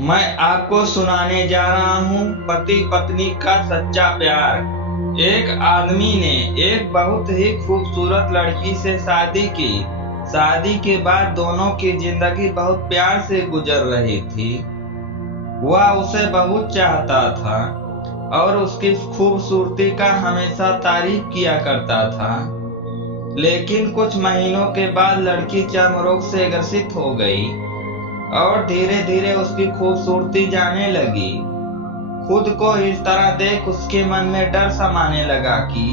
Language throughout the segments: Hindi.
मैं आपको सुनाने जा रहा हूँ पति पत्नी का सच्चा प्यार। एक आदमी ने एक बहुत ही खूबसूरत लड़की से शादी की। शादी के बाद दोनों की जिंदगी बहुत प्यार से गुजर रही थी। वह उसे बहुत चाहता था और उसकी खूबसूरती का हमेशा तारीफ किया करता था। लेकिन कुछ महीनों के बाद लड़की चर्म रोग से ग्रसित हो गई और धीरे धीरे उसकी खूबसूरती जाने लगी। खुद को इस तरह देख उसके मन में डर समाने लगा कि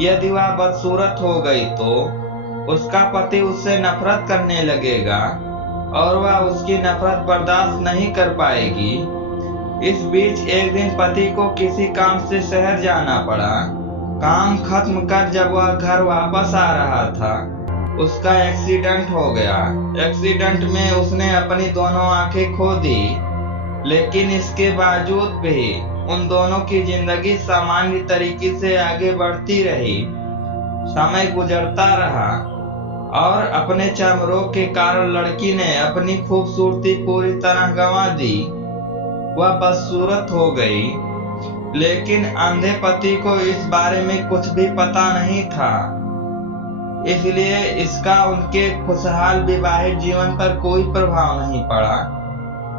यदि वह बदसूरत हो गई तो उसका पति उससे नफरत करने लगेगा और वह उसकी नफरत बर्दाश्त नहीं कर पाएगी। इस बीच एक दिन पति को किसी काम से शहर जाना पड़ा। काम खत्म कर जब वह घर वापस आ रहा था, उसका एक्सीडेंट हो गया। एक्सीडेंट में उसने अपनी दोनों आंखें खो दी, लेकिन इसके बावजूद भी उन दोनों की जिंदगी सामान्य तरीके से आगे बढ़ती रही। समय गुजरता रहा और अपने चर्म रोग के कारण लड़की ने अपनी खूबसूरती पूरी तरह गंवा दी। वह बदसूरत हो गई, लेकिन अंधे पति को इस बारे में कुछ भी पता नहीं था, इसलिए इसका उनके खुशहाल विवाहित जीवन पर कोई प्रभाव नहीं पड़ा।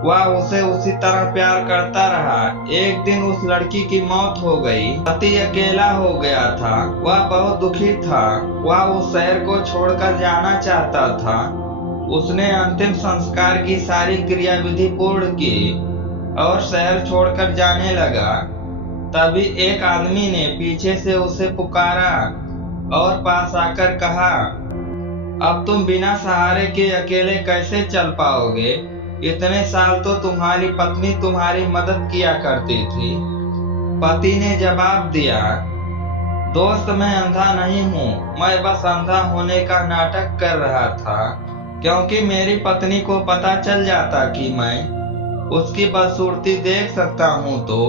वह उसे उसी तरह प्यार करता रहा। एक दिन उस लड़की की मौत हो गई। पति अकेला हो गया था। वह बहुत दुखी था। वह उस शहर को छोड़कर जाना चाहता था। उसने अंतिम संस्कार की सारी क्रियाविधि पूर्ण की और शहर छोड़कर जाने लगा। तभी एक आदमी ने पीछे से उसे पुकारा और पास आकर कहा, अब तुम बिना सहारे के अकेले कैसे चल पाओगे? इतने साल तो तुम्हारी पत्नी तुम्हारी मदद किया करती थी। पति ने जवाब दिया, दोस्त मैं अंधा नहीं हूँ, मैं बस अंधा होने का नाटक कर रहा था, क्योंकि मेरी पत्नी को पता चल जाता कि मैं उसकी बदसूरती देख सकता हूँ तो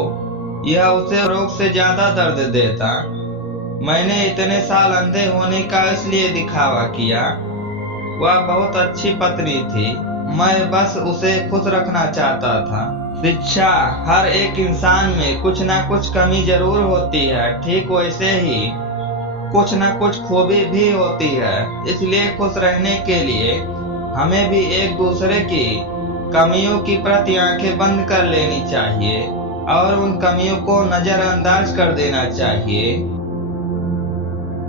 यह उसे रोग से ज्यादा दर्द देता। मैंने इतने साल अंधे होने का इसलिए दिखावा किया। वह बहुत अच्छी पत्नी थी, मैं बस उसे खुश रखना चाहता था। शिक्षा, हर एक इंसान में कुछ ना कुछ कमी जरूर होती है, ठीक वैसे ही कुछ ना कुछ खूबी भी होती है। इसलिए खुश रहने के लिए हमें भी एक दूसरे की कमियों की प्रति आंखें बंद कर लेनी चाहिए और उन कमियों को नजरअंदाज कर देना चाहिए।